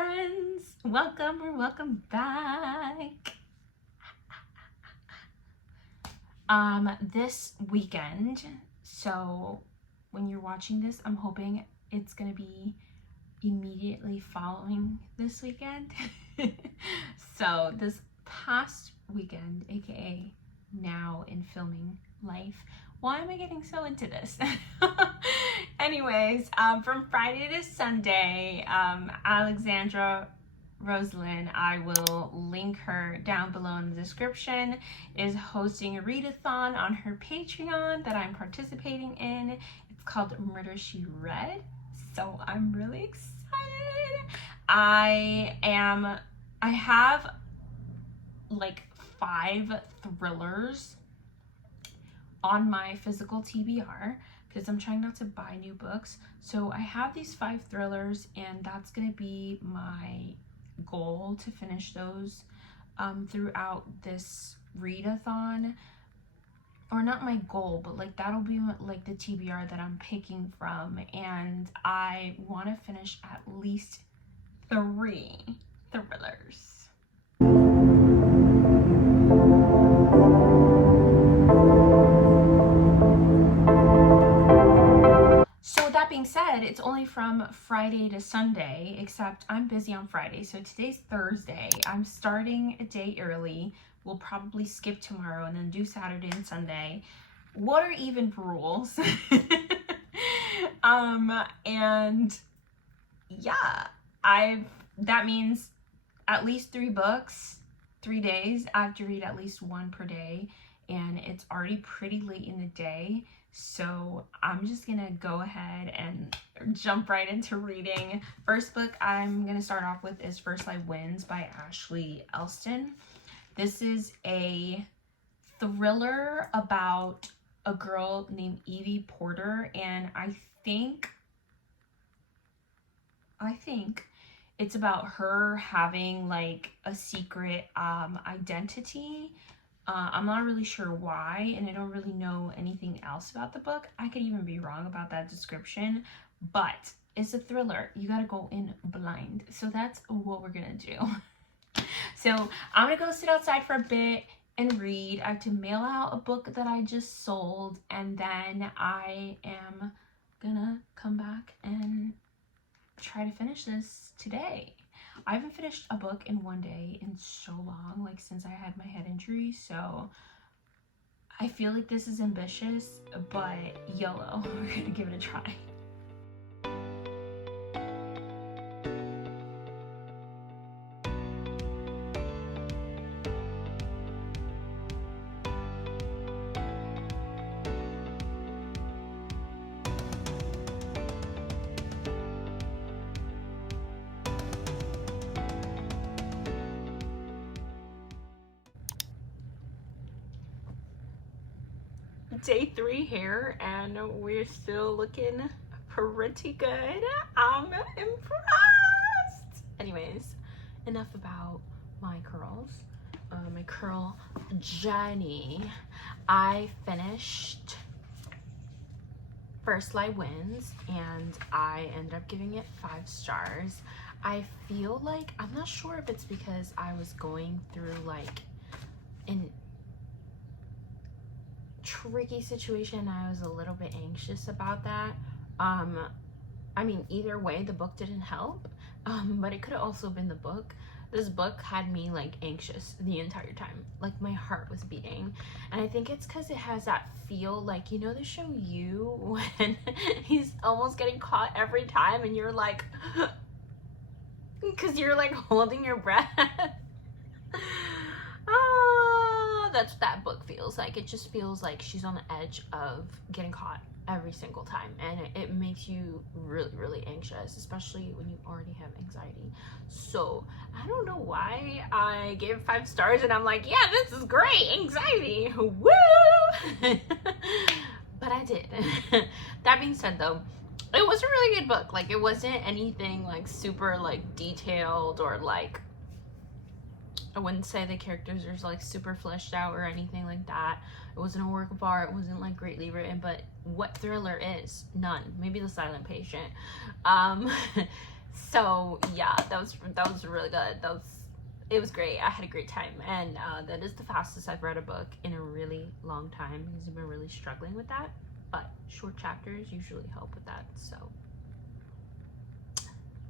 friends, welcome back. This weekend, so when you're watching this, I'm hoping it's gonna be immediately following this weekend. So this past weekend, aka now in filming life, why am I getting so into this? Anyways, from Friday to Sunday, Alexandra Rosalind, I will link her down below in the description, is hosting a readathon on her Patreon that I'm participating in. It's called Murder She Read, so I'm really excited. I have like 5 thrillers on my physical TBR because I'm trying not to buy new books. So I have these 5 thrillers, and that's gonna be my goal to finish those throughout this readathon. Or not my goal, but like that'll be like the TBR that I'm picking from, and I want to finish at least 3 thrillers. So with that being said, it's only from Friday to Sunday, except I'm busy on Friday. So today's Thursday. I'm starting a day early. We'll probably skip tomorrow and then do Saturday and Sunday. What are even rules? And yeah, that means at least 3 books, 3 days. I have to read at least 1 per day, and it's already pretty late in the day. So I'm just gonna go ahead and jump right into reading. First book I'm gonna start off with is First Light Wins by Ashley Elston. This is a thriller about a girl named Evie Porter, and I think it's about her having like a secret identity. I'm not really sure why, and I don't really know anything else about the book. I could even be wrong about that description, but it's a thriller. You gotta go in blind. So that's what we're gonna do. So I'm gonna go sit outside for a bit and read. I have to mail out a book that I just sold, and then I am gonna come back and try to finish this today. I haven't finished a book in 1 day in so long, like since I had my head injury, so I feel like this is ambitious, but YOLO, we're gonna give it a try. Day 3 here, and we're still looking pretty good. I'm impressed. Anyways, enough about my curls. My curl journey. I finished First Light Wins, and I ended up giving it 5 stars. I feel like, I'm not sure if it's because I was going through like an tricky situation. I was a little bit anxious about that. I mean, either way, the book didn't help, but it could have also been the book. This book had me like anxious the entire time, like my heart was beating, and I think it's because it has that feel like, you know, the show You, when he's almost getting caught every time and you're like, because you're like holding your breath. That's what that book feels like. It just feels like she's on the edge of getting caught every single time, and it makes you really anxious, especially when you already have anxiety. So I don't know why I gave 5 stars, and I'm like, yeah, this is great, anxiety, woo. But I did. That being said, though, it was a really good book. Like, it wasn't anything like super like detailed, or like, I wouldn't say the characters are like super fleshed out or anything like that. It wasn't a work of art. It wasn't like greatly written, but what thriller is? None. Maybe The Silent Patient. So yeah, that was really good. It was great. I had a great time, and that is the fastest I've read a book in a really long time because I've been really struggling with that. But short chapters usually help with that. So,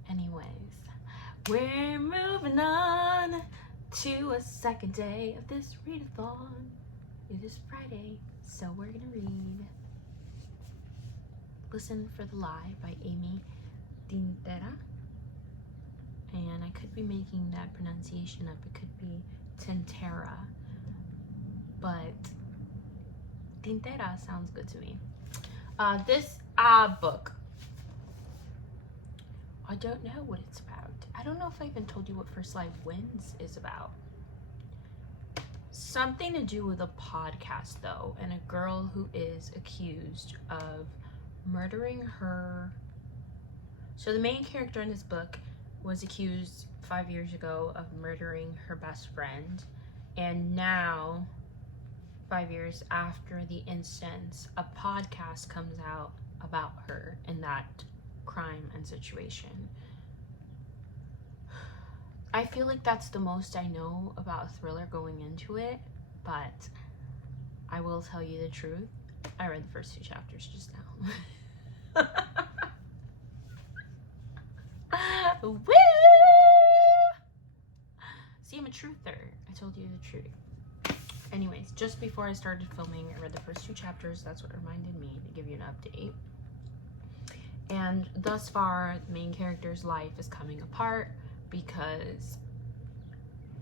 anyways, we're moving on to a second day of this readathon. It is Friday, so we're gonna read Listen for the Lie by Amy Tintera. And I could be making that pronunciation up. It could be Tintera, but Tintera sounds good to me. This book, I don't know what it's about. I don't know if I even told you what First Live Wins is about. Something to do with a podcast, though, and a girl who is accused of murdering her. So the main character in this book was accused 5 years ago of murdering her best friend, and now 5 years after the instance, a podcast comes out about her in that crime and situation. I feel like that's the most I know about a thriller going into it, but I will tell you the truth. I read the first 2 chapters just now. Woo! See, I'm a truther. I told you the truth. Anyways, just before I started filming, I read the first 2 chapters. That's what reminded me to give you an update. And thus far, the main character's life is coming apart because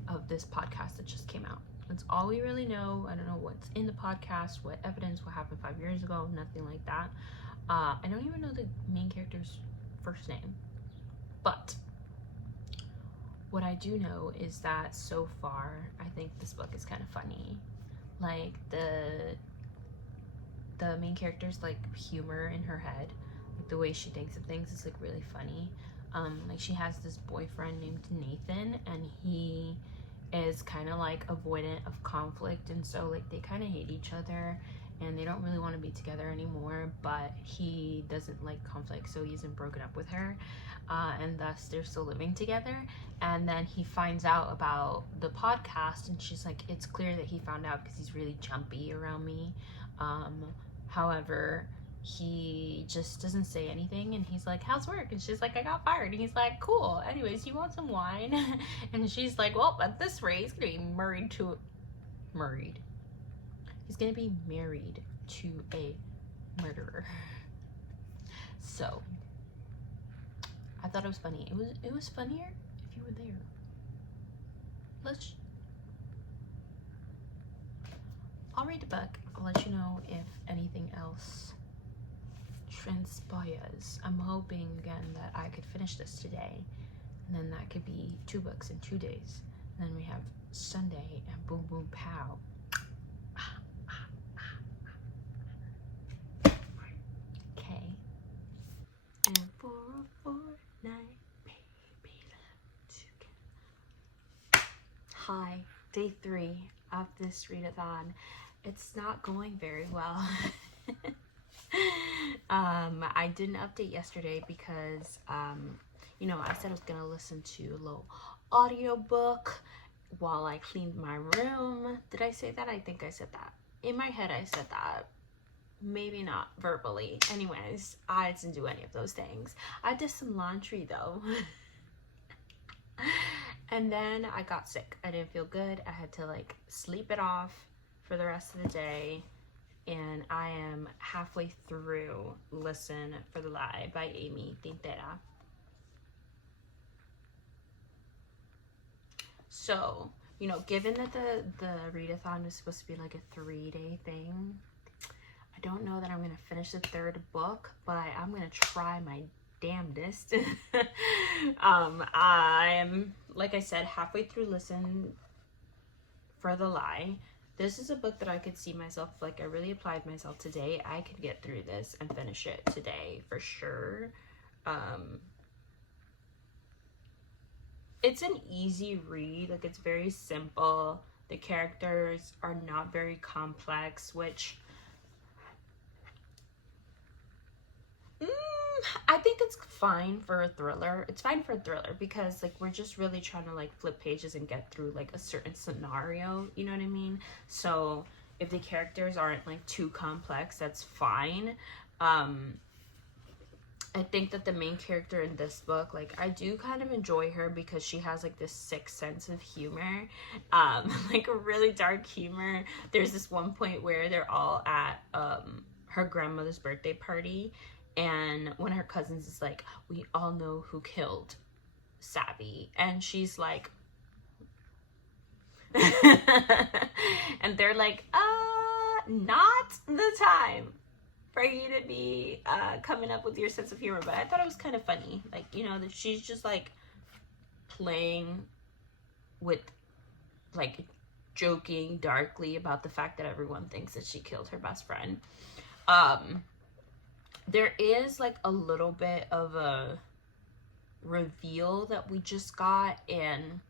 of this podcast that just came out. That's all we really know. I don't know what's in the podcast, what evidence, what happened 5 years ago, nothing like that. I don't even know the main character's first name. But what I do know is that so far, I think this book is kind of funny. Like, the main character's, like, humor in her head, like, the way she thinks of things is, like, really funny. Like, she has this boyfriend named Nathan, and he is kind of, like, avoidant of conflict, and so, like, they kind of hate each other, and they don't really want to be together anymore, but he doesn't like conflict, so he hasn't broken up with her, and thus they're still living together. And then he finds out about the podcast, and she's like, it's clear that he found out because he's really jumpy around me. However, he just doesn't say anything, and he's like, how's work? And she's like, I got fired. And he's like, cool, anyways, you want some wine? And she's like, well, at this rate, he's gonna be married to a murderer. So I thought it was funny. It was funnier if you were there. I'll read the book. I'll let you know if anything else transpires. I'm hoping again that I could finish this today, and then that could be 2 books in 2 days. And then we have Sunday and boom boom pow. Okay. And for a fortnight, baby, let's get. Hi, day 3 of this readathon. It's not going very well. I didn't update yesterday because, you know, I said I was gonna listen to a little audiobook while I cleaned my room. Did I say that? I think I said that. In my head, I said that. Maybe not verbally. Anyways, I didn't do any of those things. I did some laundry though. And then I got sick. I didn't feel good. I had to like sleep it off for the rest of the day. And I am halfway through Listen for the Lie by Amy Tintera. So, you know, given that the readathon was supposed to be like a 3-day thing, I don't know that I'm going to finish the 3rd book, but I'm going to try my damnedest. I'm, like I said, halfway through Listen for the Lie. This is a book that I could see myself, like, I really applied myself today. I could get through this and finish it today for sure. It's an easy read. Like, it's very simple. The characters are not very complex, which I think it's fine for a thriller. It's fine for a thriller because like we're just really trying to like flip pages and get through like a certain scenario, you know what I mean? So if the characters aren't like too complex, that's fine. I think that the main character in this book, like I do kind of enjoy her because she has like this sick sense of humor, like a really dark humor. There's this one point where they're all at her grandmother's birthday party, and one of her cousins is like, we all know who killed Savvy, and she's like and they're like, not the time for you to be coming up with your sense of humor. But I thought it was kind of funny, like, you know, that she's just like playing with, like, joking darkly about the fact that everyone thinks that she killed her best friend. There is like a little bit of a reveal that we just got, and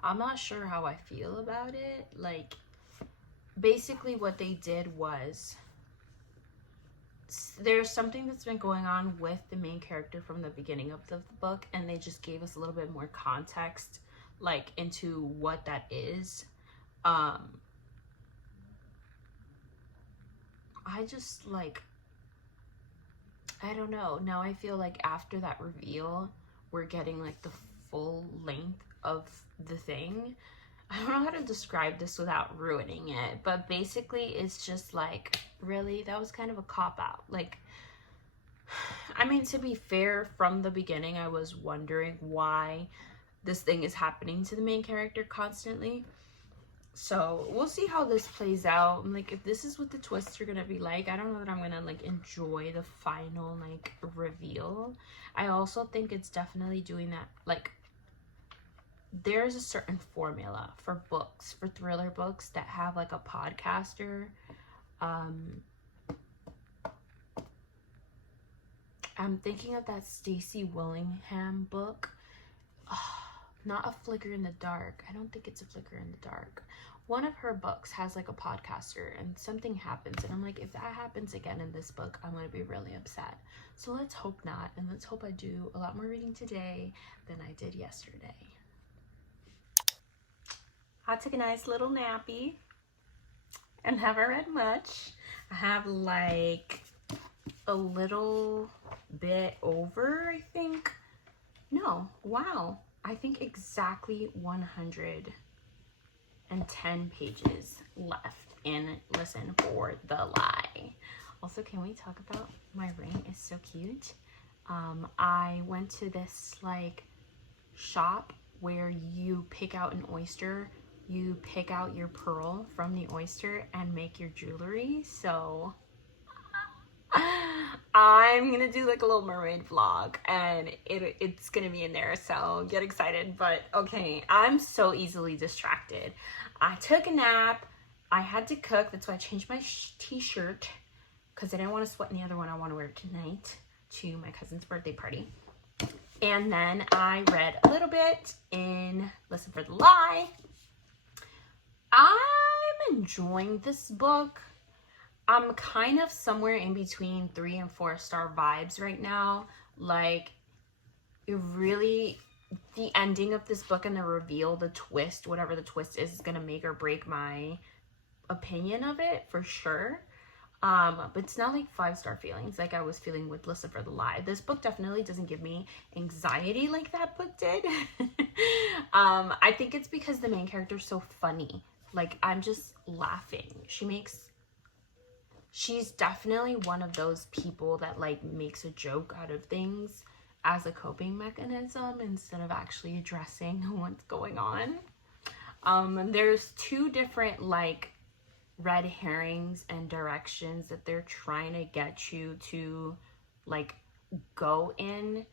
I'm not sure how I feel about it. Like, basically what they did was, there's something that's been going on with the main character from the beginning of the book, and they just gave us a little bit more context, like, into what that is. I just, like, I don't know. Now I feel like after that reveal, we're getting, like, the full length of the thing. I don't know how to describe this without ruining it, but basically it's just like, really, that was kind of a cop-out. Like, I mean, to be fair, from the beginning, I was wondering why this thing is happening to the main character constantly. So we'll see how this plays out. Like, if this is what the twists are gonna be like, I don't know that I'm gonna like enjoy the final like reveal. I also think it's definitely doing that, like, there's a certain formula for books, for thriller books that have like a podcaster. I'm thinking of that Stacey Willingham book. Not A Flicker in the Dark. I don't think it's A Flicker in the Dark. One of her books has like a podcaster, and something happens, and I'm like, if that happens again in this book, I'm gonna be really upset. So let's hope not, and let's hope I do a lot more reading today than I did yesterday. I took a nice little nappy and haven't read much. I have like a little bit over, I think. No, wow. I think exactly 110 pages left in Listen for the Lie. Also, can we talk about my ring? It's so cute. I went to this like shop where you pick out an oyster, you pick out your pearl from the oyster and make your jewelry. So I'm gonna do like a little mermaid vlog, and it's gonna be in there, so get excited. But okay, I'm so easily distracted. I took a nap, I had to cook, that's why I changed my t-shirt, because I didn't want to sweat in the other one I want to wear tonight to my cousin's birthday party. And then I read a little bit in Listen for the Lie. I'm enjoying this book. I'm kind of somewhere in between 3 and 4 star vibes right now. Like, it really, the ending of this book and the reveal, the twist, whatever the twist is gonna make or break my opinion of it for sure. But it's not like 5-star feelings like I was feeling with Listen for the Lie. This book definitely doesn't give me anxiety like that book did. I think it's because the main character is so funny. Like, I'm just laughing. She's definitely one of those people that like makes a joke out of things as a coping mechanism instead of actually addressing what's going on. There's 2 different like red herrings and directions that they're trying to get you to like go in,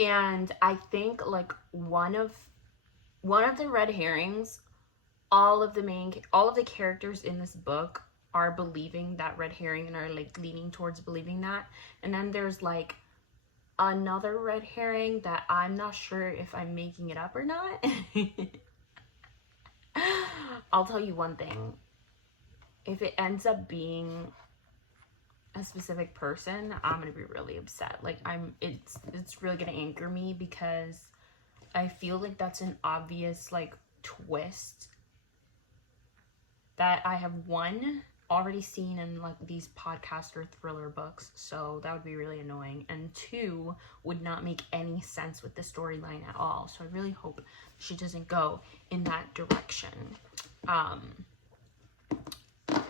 and I think like one of the red herrings, all of the characters in this book are believing that red herring and are like leaning towards believing that, and then there's like another red herring that I'm not sure if I'm making it up or not. I'll tell you one thing. If it ends up being a specific person, I'm gonna be really upset. Like, it's really gonna anger me, because I feel like that's an obvious, like, twist that I have, one, already seen in, like, these podcast or thriller books, so that would be really annoying, and two, would not make any sense with the storyline at all. So I really hope she doesn't go in that direction.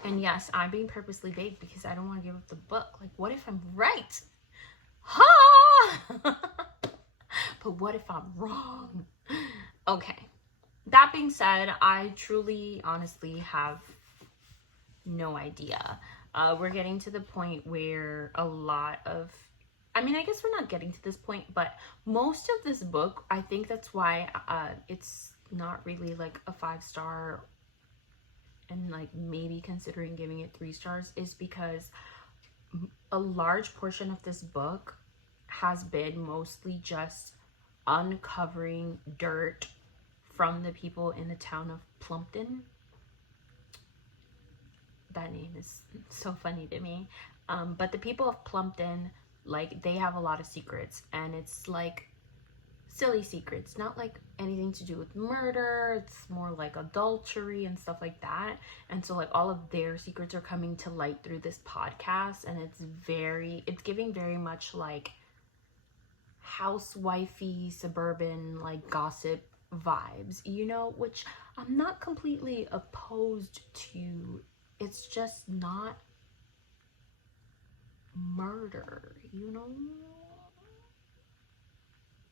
And yes, I'm being purposely vague because I don't want to give up the book. Like, what if I'm right? Ha! But what if I'm wrong? Okay. That being said, I truly, honestly have no idea. We're getting to the point where a lot of, I mean, I guess we're not getting to this point, but most of this book, I think that's why it's not really like a 5-star, and like maybe considering giving it 3 stars, is because a large portion of this book has been mostly just uncovering dirt from the people in the town of Plumpton. That name is so funny to me. But the people of Plumpton, like, they have a lot of secrets, and it's like silly secrets, not like anything to do with murder. It's more like adultery and stuff like that. And so like all of their secrets are coming to light through this podcast, and it's giving very much like housewifey suburban like gossip vibes, you know, which I'm not completely opposed to. It's just not murder, you know?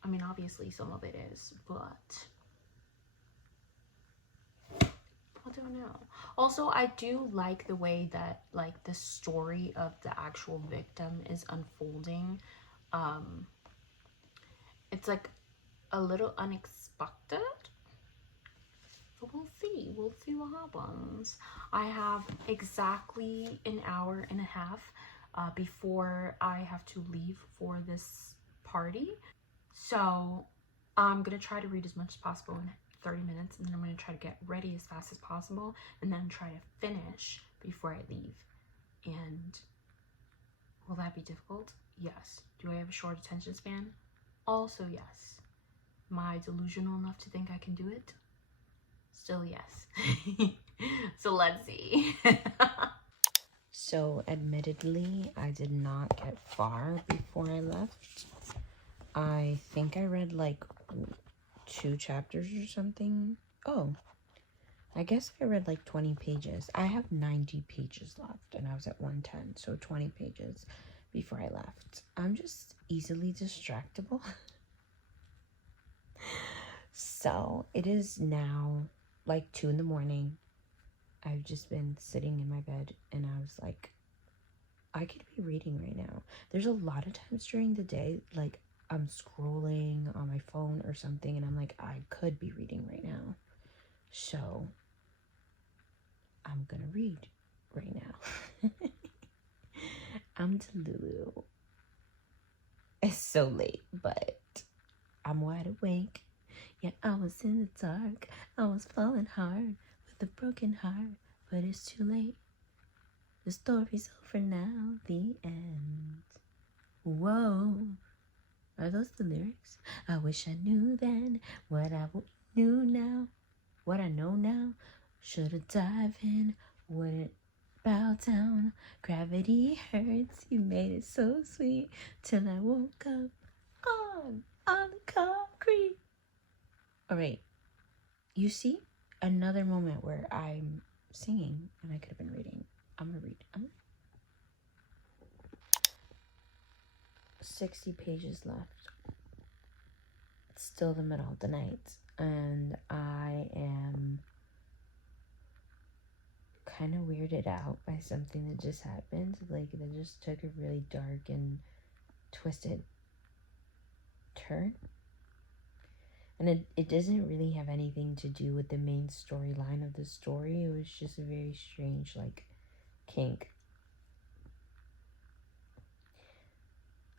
I mean, obviously some of it is, but I don't know. Also, I do like the way that like the story of the actual victim is unfolding. It's like a little unexpected. But we'll see what happens. I have exactly an hour and a half before I have to leave for this party. So I'm gonna try to read as much as possible in 30 minutes, and then I'm gonna try to get ready as fast as possible, and then try to finish before I leave. And will that be difficult? Yes. Do I have a short attention span? Also yes. Am I delusional enough to think I can do it? Still yes. So let's see. So admittedly, I did not get far before I left. I think I read like 2 chapters or something. Oh, I guess I read like 20 pages. I have 90 pages left, and I was at 110, so 20 pages before I left. I'm just easily distractible. So it is now like 2 in the morning. I've just been sitting in my bed, and I was like, I could be reading right now. There's a lot of times during the day, like, I'm scrolling on my phone or something, and I'm like, I could be reading right now. So I'm gonna read right now. I'm Delulu. It's so late, but I'm wide awake. Yet I was in the dark. I was falling hard with a broken heart, but it's too late. The story's over now. The end. Whoa. Are those the lyrics? I wish I knew then what I knew now. What I know now. Should've dived in, wouldn't bow down. Gravity hurts, you made it so sweet. Till I woke up on the concrete. Alright, you see? Another moment where I'm singing and I could have been reading. I'm gonna read. 60 pages left. It's still the middle of the night, and I am kind of weirded out by something that just happened. Like, that just took a really dark and twisted turn. And it doesn't really have anything to do with the main storyline of the story. It was just a very strange, like, kink.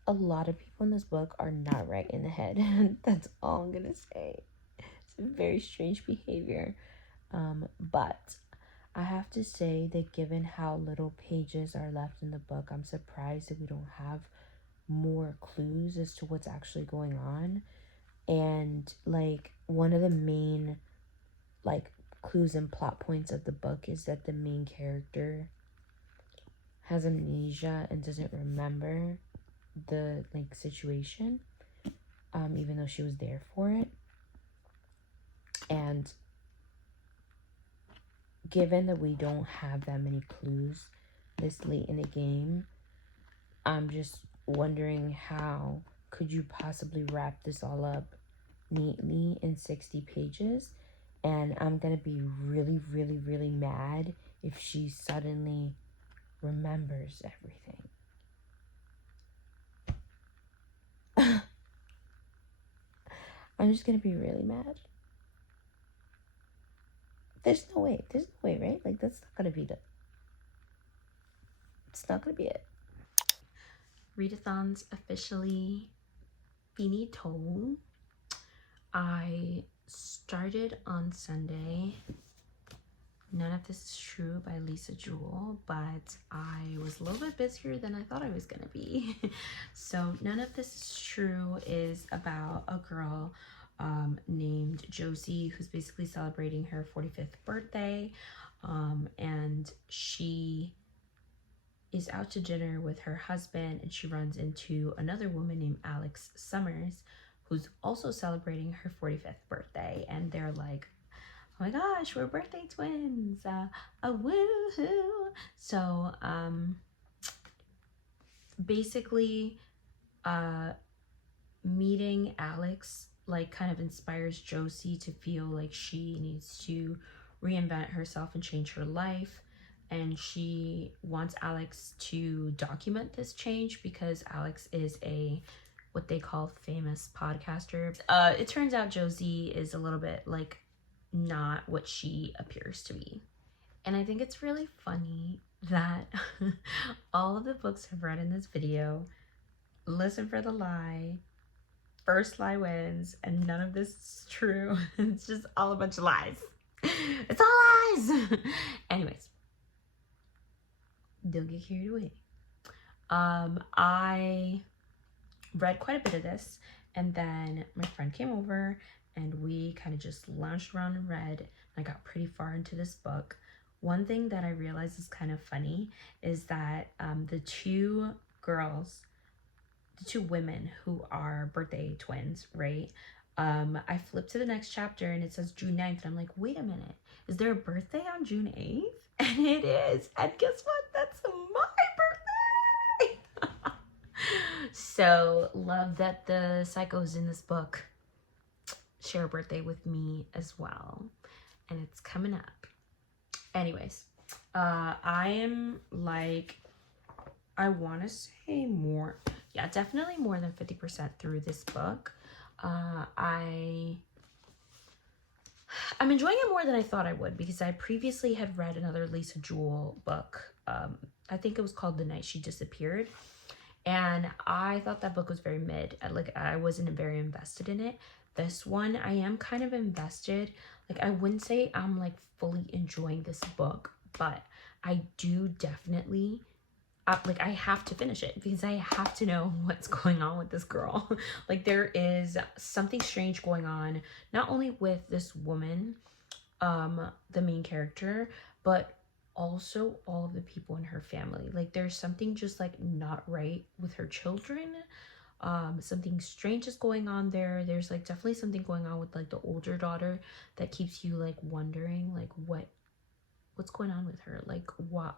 A lot of people in this book are not right in the head. That's all I'm gonna say. It's a very strange behavior. But I have to say that given how little pages are left in the book, I'm surprised that we don't have more clues as to what's actually going on. And like one of the main like clues and plot points of the book is that the main character has amnesia and doesn't remember the like situation, even though she was there for it. And given that we don't have that many clues this late in the game, I'm just wondering how could you possibly wrap this all up neatly in 60 pages. And I'm gonna be really, really, really mad if she suddenly remembers everything. I'm just gonna be really mad. There's no way, right? Like, that's not gonna be it's not gonna be it. Readathon's officially finito. I started on Sunday None of This Is True by Lisa Jewell, but I was a little bit busier than I thought I was gonna be. So None of This Is True is about a girl named Josie who's basically celebrating her 45th birthday, and she is out to dinner with her husband, and she runs into another woman named Alex Summers who's also celebrating her 45th birthday, and they're like, oh my gosh, we're birthday twins, woohoo. So basically meeting Alex like kind of inspires Josie to feel like she needs to reinvent herself and change her life, and she wants Alex to document this change because Alex is a what they call famous podcaster. It turns out Josie is a little bit like not what she appears to be. And I think it's really funny that all of the books I've read in this video, listen for the lie, first lie wins, and none of this is true. It's just all a bunch of lies. It's all lies. Anyways, don't get carried away. I read quite a bit of this, and then my friend came over and we kind of just lounged around and read, and I got pretty far into this book. One thing that I realized is kind of funny is that the two women who are birthday twins, right? I flipped to the next chapter and it says June 9th, and I'm like, wait a minute, is there a birthday on June 8th? And it is, and guess what? That's my birthday! So love that the psychos in this book share a birthday with me as well, and it's coming up. Anyways, I am like, I want to say more, yeah, definitely more than 50% through this book. I'm enjoying it more than I thought I would, because I previously had read another Lisa Jewell book. I think it was called The Night She Disappeared, and I thought that book was very mid. I wasn't very invested in it. This one, I am kind of invested. Like, I wouldn't say I'm like fully enjoying this book, but I do definitely, like, I have to finish it because I have to know what's going on with this girl. Like, there is something strange going on, not only with this woman, the main character, but also all of the people in her family. Like, there's something just like not right with her children. Something strange is going on there. There's like definitely something going on with like the older daughter that keeps you like wondering like what's going on with her, like what,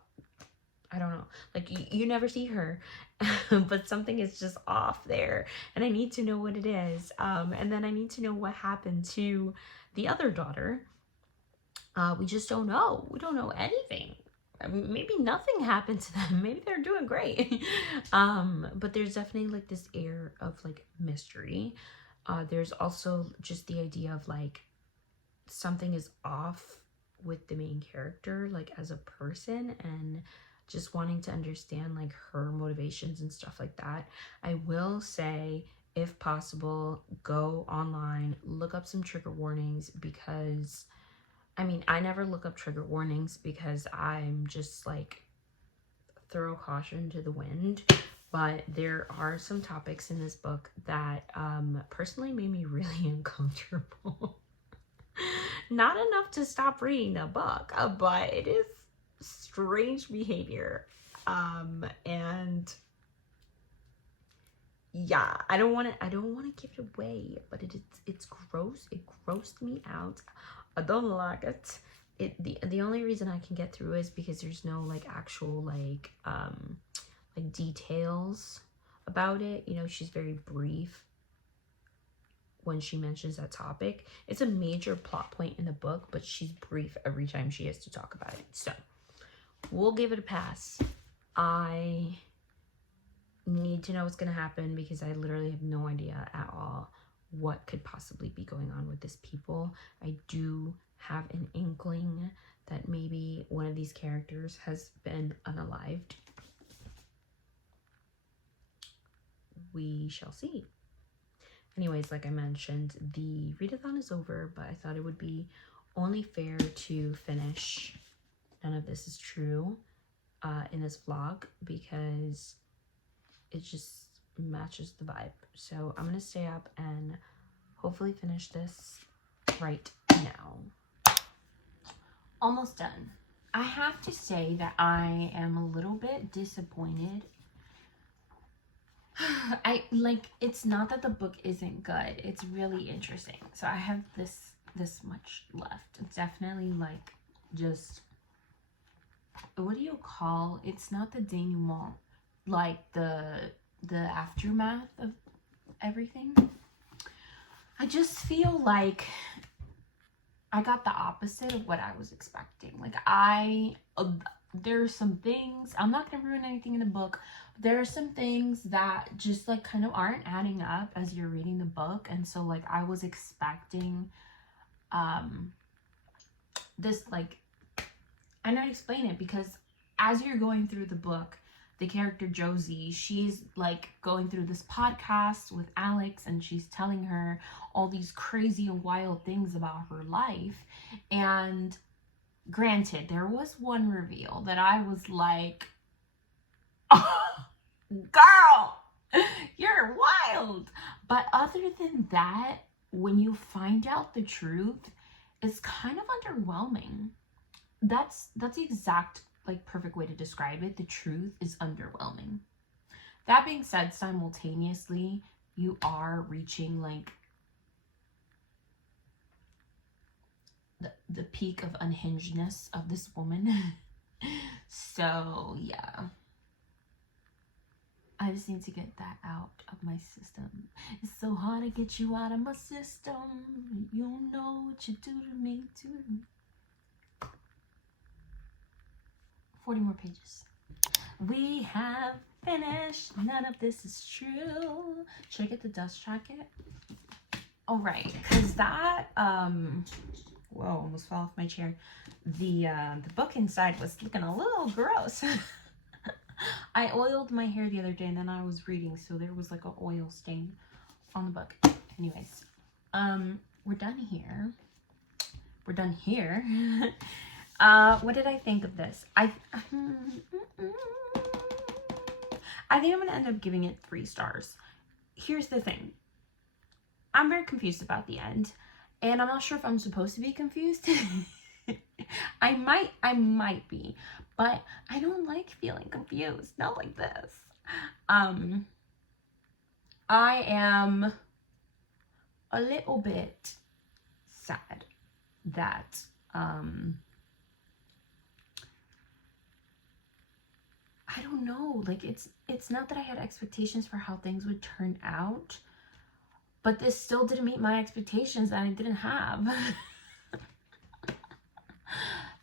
I don't know, like you never see her but something is just off there, and I need to know what it is. And then I need to know what happened to the other daughter. We just don't know. We don't know anything. Maybe nothing happened to them. Maybe they're doing great. But there's definitely like this air of like mystery. There's also just the idea of like something is off with the main character, like as a person, and just wanting to understand like her motivations and stuff like that. I will say, if possible, go online, look up some trigger warnings, because I mean, I never look up trigger warnings because I'm just like throw caution to the wind. But there are some topics in this book that personally made me really uncomfortable. Not enough to stop reading the book, but it is strange behavior. And yeah, I don't want to give it away, but it's gross. It grossed me out. I don't like it. The only reason I can get through is because there's no like actual like details about it. You know, she's very brief when she mentions that topic. It's a major plot point in the book, but she's brief every time she has to talk about it. So we'll give it a pass. I need to know what's gonna happen because I literally have no idea at all what could possibly be going on with this people. I do have an inkling that maybe one of these characters has been unalived. We shall see. Anyways, like I mentioned, the readathon is over, but I thought it would be only fair to finish None of This Is True in this vlog because it just matches the vibe. So I'm gonna stay up and hopefully finish this right now. Almost done. I have to say that I am a little bit disappointed. It's not that the book isn't good. It's really interesting. So I have this much left. It's definitely like just, what do you call, it's not the denouement, like the aftermath of everything. I just feel like I got the opposite of what I was expecting. Like there's some things, I'm not gonna ruin anything in the book, but there are some things that just like kind of aren't adding up as you're reading the book. And so like I was expecting this, like, I know how to explain it, because as you're going through the book, the character Josie, she's like going through this podcast with Alex and she's telling her all these crazy and wild things about her life. And granted, there was one reveal that I was like, oh, girl, you're wild. But other than that, when you find out the truth, it's kind of underwhelming. That's the exact like perfect way to describe it. The truth is underwhelming. That being said, simultaneously you are reaching like the peak of unhingedness of this woman. So yeah, I just need to get that out of my system. It's so hard to get you out of my system. You don't know what you do to me too. 40 more pages. We have finished None of This Is True. Should I get the dust jacket? All right, because that whoa, almost fell off my chair. The book inside was looking a little gross. I oiled my hair the other day and then I was reading, so there was like an oil stain on the book. Anyways, we're done here. We're done here. What did I think of this? I think I'm gonna end up giving it 3 stars. Here's the thing. I'm very confused about the end, and I'm not sure if I'm supposed to be confused. I might be, but I don't like feeling confused. Not like this. I am a little bit sad that I don't know, like it's not that I had expectations for how things would turn out, but this still didn't meet my expectations that I didn't have.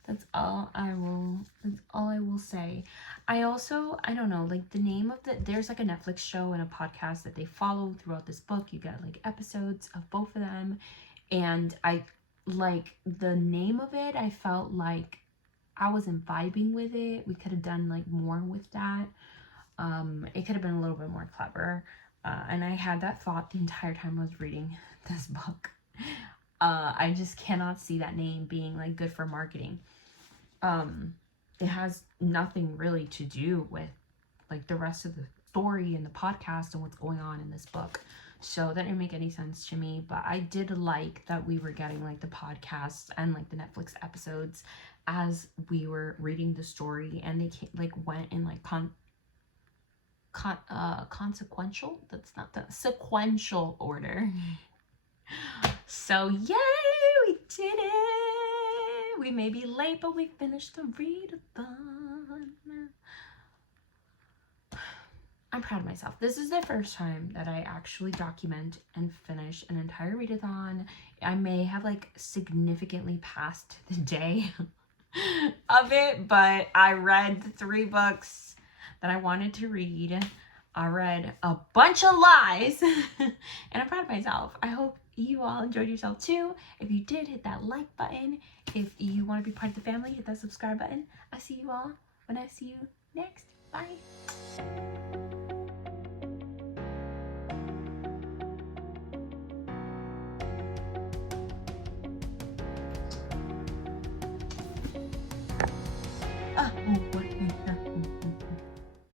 That's all I will say. I don't know, like the name of there's like a Netflix show and a podcast that they follow throughout this book. You got like episodes of both of them, and I like the name of it. I felt like I wasn't vibing with it. We could have done like more with that. It could have been a little bit more clever. And I had that thought the entire time I was reading this book. I just cannot see that name being like good for marketing. It has nothing really to do with like the rest of the story and the podcast and what's going on in this book. So that didn't make any sense to me, but I did like that we were getting like the podcasts and like the Netflix episodes as we were reading the story, and they like went in like consequential, that's not the sequential order. So yay, we did it. We may be late, but we finished the readathon. I'm proud of myself. This is the first time that I actually document and finish an entire readathon. I may have like significantly passed the day of it, but I read the 3 books that I wanted to read. I read a bunch of lies and I'm proud of myself. I hope you all enjoyed yourself too. If you did, hit that like button. If you want to be part of the family, hit that subscribe button. I'll see you all when I see you next. Bye.